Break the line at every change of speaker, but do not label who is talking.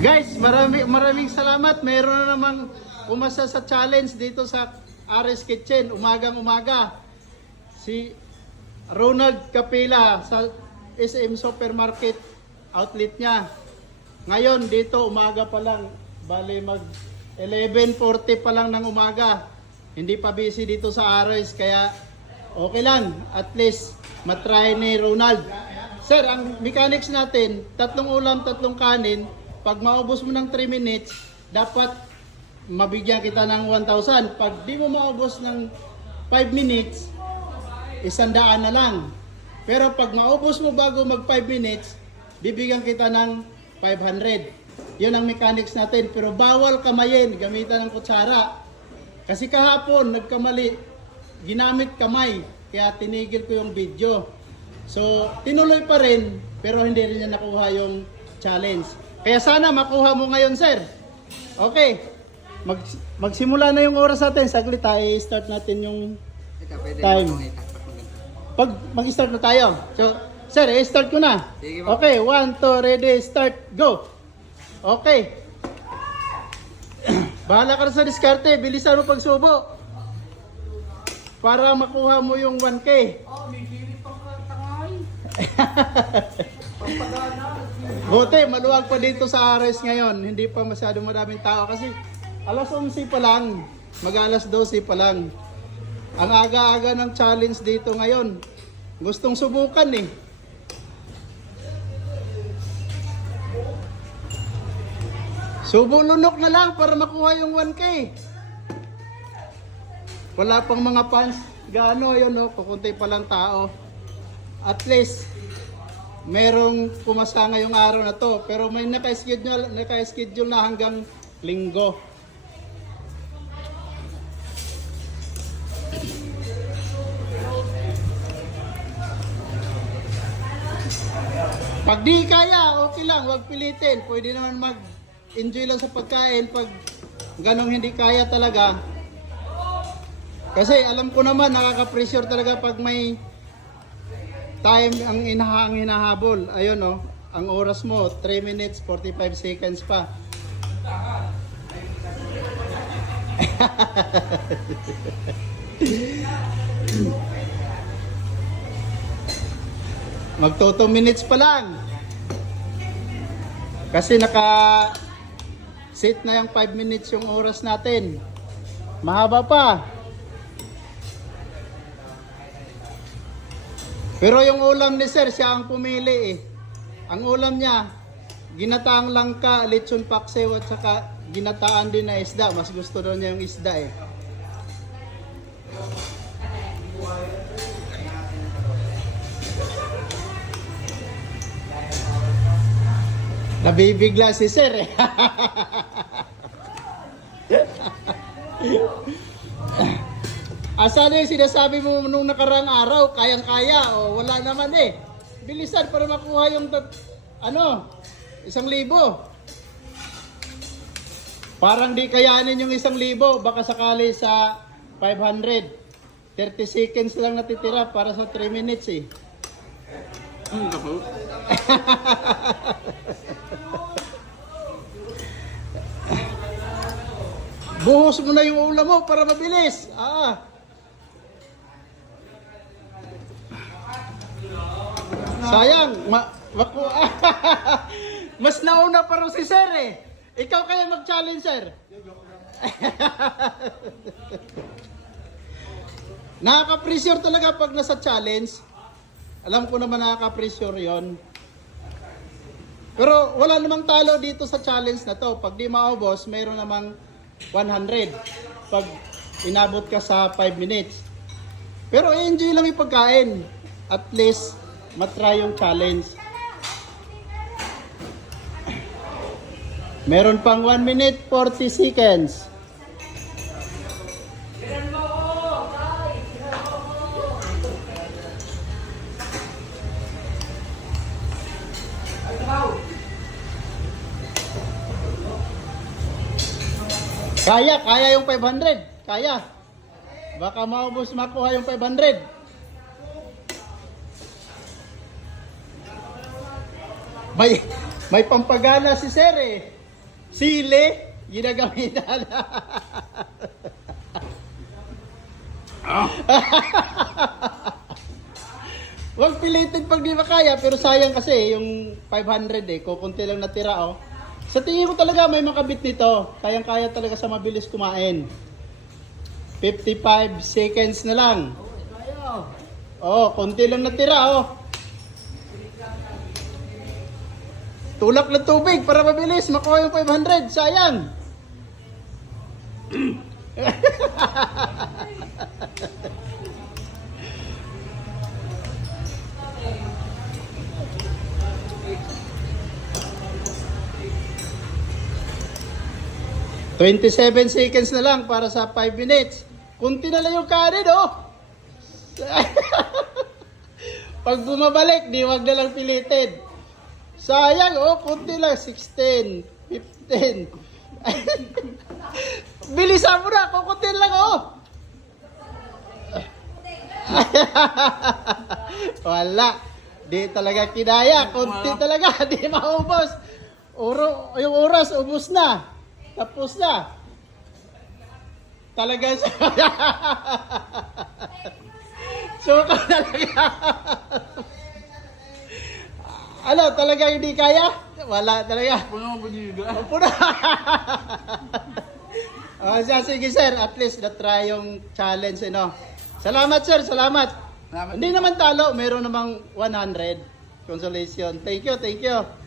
Guys, marami, maraming salamat. Meron na namang umasa sa challenge dito sa Ares Kitchen. Umagang umaga. Si Ronald Capila sa SM Supermarket outlet niya. Ngayon, dito umaga pa lang. Bali mag 11.40 pa lang ng umaga. Hindi pa busy dito sa Ares. Kaya okay lang. At least matry ni Ronald. Sir, ang mechanics natin, tatlong ulam, tatlong kanin. Pag maubos mo ng 3 minutes, dapat mabigyan kita ng 1,000. Pag di mo maubos ng 5 minutes, isandaan na lang. Pero pag maubos mo bago mag 5 minutes, bibigyan kita ng 500. Yun ang mechanics natin. Pero bawal kamayin, gamitan ng kutsara. Kasi kahapon, nagkamali, ginamit kamay. Kaya tinigil ko yung video. So, tinuloy pa rin, pero hindi rin niya nakuha yung challenge. Kaya sana makuha mo ngayon, sir. Okay. Mag, magsimula na yung oras natin. Saglit tayo, start natin yung Time. pag mag-start na tayo. So, sir, i-start ko na. Okay, one, two, ready, start, go. Okay. Bahala ka na sa diskarte. Bilisan mo pagsubo. Para makuha mo yung 1K.
Oh, may pilit pang tangay.
Buti, maluwag pa dito sa Ares ngayon. Hindi pa masyado maraming tao kasi alas 11 pa lang. Mag alas 12 pa lang. Ang aga-aga ng challenge dito ngayon. Gustong subukan eh. Subo lunok na lang para makuha yung 1K. Wala pang mga fans. Gaano yun no, kukunti pa lang tao. At least, merong pumasa ngayong araw na to. Pero may naka-schedule, naka-schedule na hanggang linggo. Pag di kaya, okay lang, huwag pilitin. Pwede naman mag-enjoy lang sa pagkain pag ganong hindi kaya talaga. Kasi alam ko naman, nakaka-pressure talaga pag may time ang inaha ang hinahabol. Ayun oh, ang oras mo 3 minutes 45 seconds pa. Magto 2 minutes pa lang. Kasi naka set na yung 5 minutes yung oras natin. Mahaba pa. Pero yung ulam ni Sir, siya ang pumili eh. Ang ulam niya, ginataang langka, lechon paksiw at saka ginataan din na isda. Mas gusto daw niya yung isda eh. Nabibigla si Sir eh. Asa na yung sinasabi mo nung nakarang araw, kayang-kaya, o wala naman eh. Bilisan para makuha yung, tat- ano, isang libo. Parang di kayanin yung isang libo, baka sakali sa 500. 30 seconds lang natitira para sa 3 minutes eh.
Gapo.
Buhos mo na yung ulam mo para mabilis. Ah. Sayang, ma maku Mas nauna pa rin si Sir eh. Ikaw kaya mag-challenge, Sir. Nakaka-pressure talaga pag nasa challenge. Alam ko naman nakaka-pressure 'yon. Pero wala namang talo dito sa challenge na to. Pag di maubos, mayroon namang 100 pag inabot ka sa 5 minutes. Pero enjoy lang yung pagkain. At least, matry yung challenge. Meron pang 1 minute 40 seconds. Kaya, kaya yung 500. Kaya. Baka maubos makuha yung 500. May may pampagana si Sir eh. Sili, ginagamitan. Huwag pilitin pag di makaya, pero sayang kasi yung 500 eh, kukunti lang natira oh. Sa tingin ko talaga may makabit nito. Kayang-kaya talaga sa mabilis kumain. 55 seconds na lang. Oh, konti lang natira oh. Tulak ng tubig para mabilis makuha yung 500. Sayang. Twenty-seven seconds na lang para sa 5 minutes. Kunti na lang yung kanin, oh. Pag bumabalik, di wag na lang pilitin. Sayang, oh, kunti lang. 16, 15. Bilisan mo na, kukunti lang, oh. Wala. Di talaga kinaya. Kunti talaga. Di maubos. Uro, yung oras, ubos na. Tapos na. Talaga siya. Suka talaga. Ano, talaga hindi kaya? Wala talaga.
Puno mo dito.
Na. oh, siya, sige sir, at least na-try yung challenge, ano. Salamat sir, salamat.
Salamat.
Hindi naman talo, meron namang 100 consolation. Thank you, thank you.